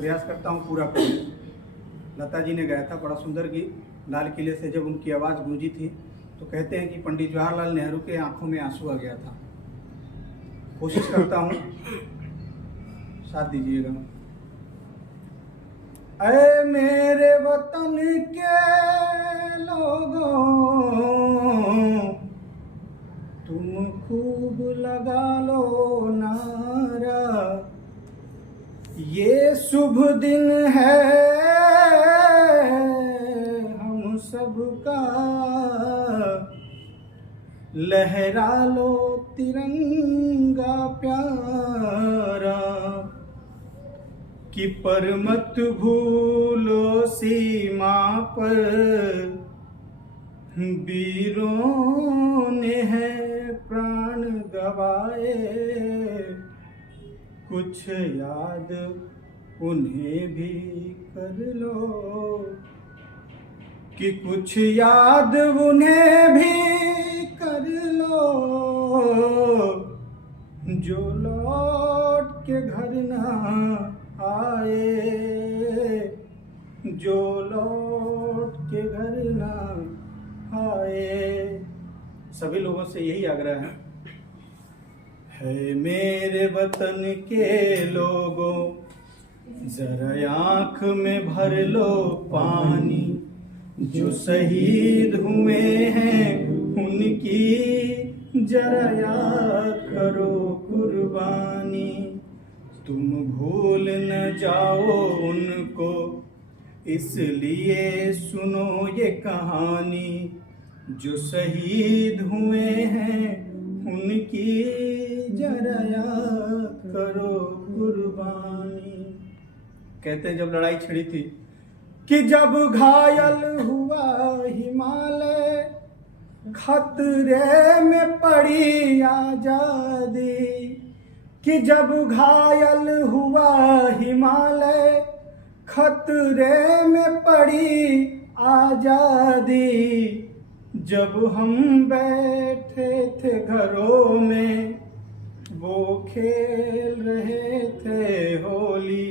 प्रयास करता हूँ पूरा करूँ। लता जी ने गाया था बड़ा सुंदर गीत। लाल किले से जब उनकी आवाज़ गूंजी थी तो कहते हैं कि पंडित जवाहरलाल नेहरू के आंखों में आंसू आ गया था। कोशिश करता हूँ, साथ दीजिएगा। ऐ मेरे वतन के लोगों, तुम खूब लगा लो नारा, ये शुभ दिन है हम सबका, लहरा लो तिरंगा प्यारा, कि पर मत भूलो सीमा पर वीरों ने है प्राण गवाए, कुछ याद उन्हें भी कर लो, कि कुछ याद उन्हें भी कर लो, जो लौट के घर ना आए, जो लौट के घर ना आए। सभी लोगों से यही आग्रह है मेरे वतन के लोगों, जरा आँख में भर लो पानी, जो शहीद हुए हैं उनकी जरा याद करो कुर्बानी, तुम भूल न जाओ उनको, इसलिए सुनो ये कहानी, जो शहीद हुए हैं उनकी जरा याद करो कुर्बानी। कहते हैं जब लड़ाई छिड़ी थी कि जब घायल हुआ हिमालय, खतरे में पड़ी आजादी, कि जब घायल हुआ हिमालय, खतरे में पड़ी आजादी, जब हम बैठे थे घरों में वो खेल रहे थे होली,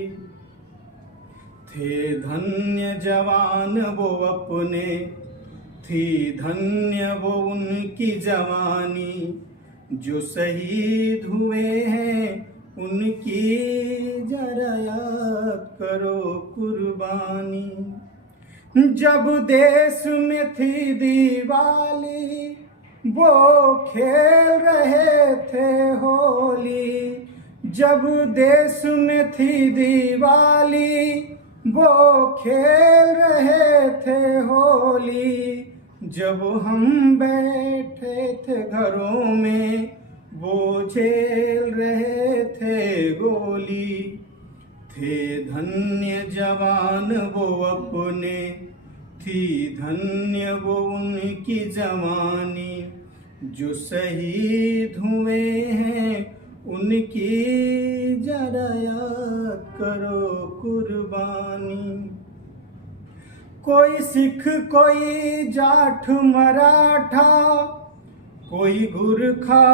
थे धन्य जवान वो अपने, थी धन्य वो उनकी जवानी, जो शहीद हुए हैं उनकी जरा याद करो कुर्बानी। जब देश में थी दिवाली वो खेल रहे थे होली, जब देश में थी दिवाली वो खेल रहे थे होली, जब हम बैठे थे घरों में वो झेल रहे थे गोली, थे धन्य जवान वो अपने, थी धन्य वो उनकी जवानी, जो शहीद हुए हैं उनकी जरा याद करो कुर्बानी। कोई सिख कोई जाट मराठा, कोई गुरखा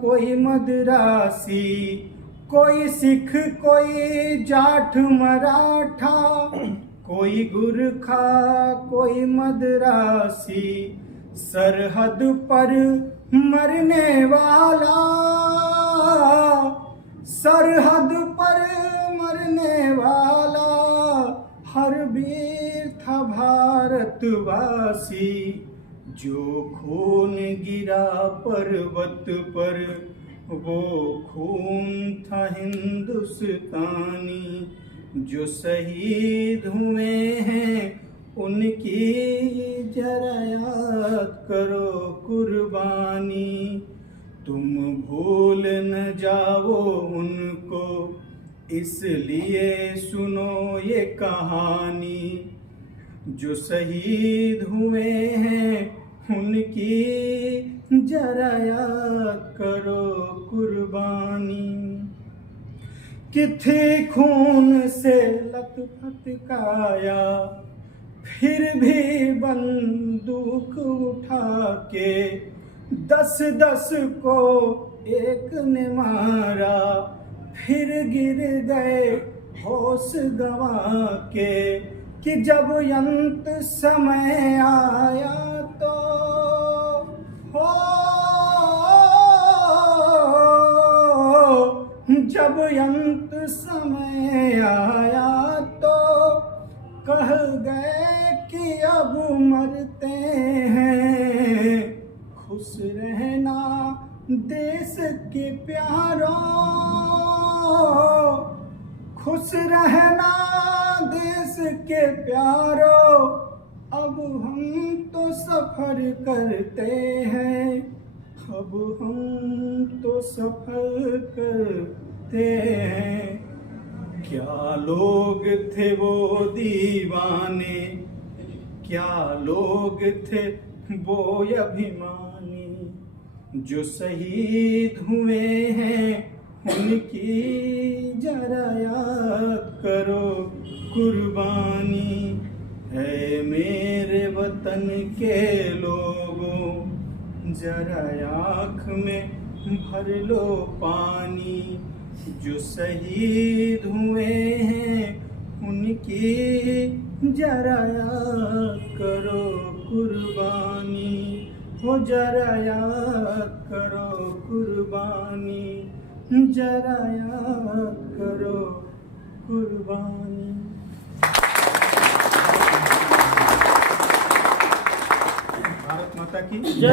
कोई मदरासी, कोई सिख कोई जाट मराठा, कोई गुरखा कोई मदरासी, सरहद पर मरने वाला, सरहद पर मरने वाला हर वीर था भारतवासी, जो खून गिरा पर्वत पर वो खून था हिंदुस्तानी, जो शहीद हुए हैं उनकी जरा याद करो कुर्बानी, तुम भूल न जाओ उनको, इसलिए सुनो ये कहानी, जो शहीद हुए हैं उनकी जरा याद करो कुर्बानी। कि थी खून से लथपथ काया, फिर भी बंदूक उठा के 10-10 को एक ने मारा, फिर गिर गए होश गवा के कि जब अंत समय आया तो हो, जब अंत समय आया तो कह गए कि अब मरते हैं। खुश रहना देश के प्यारों, खुश रहना देश के प्यारों, अब हम तो सफर करते हैं, अब हम तो सफर करते हैं। क्या लोग थे वो दीवाने, क्या लोग थे वो अभिमानी, जो शहीद हुए हैं उनकी जरा याद करो कुर्बानी। है मेरे वतन के लोगों जरा आँख में भर लो पानी, जो शहीद हुए हैं उनकी जरा याद करो कुर्बानी, हो जरा याद करो कुर्बानी, जरा याद करो कुर्बानी। भारत माता की जय।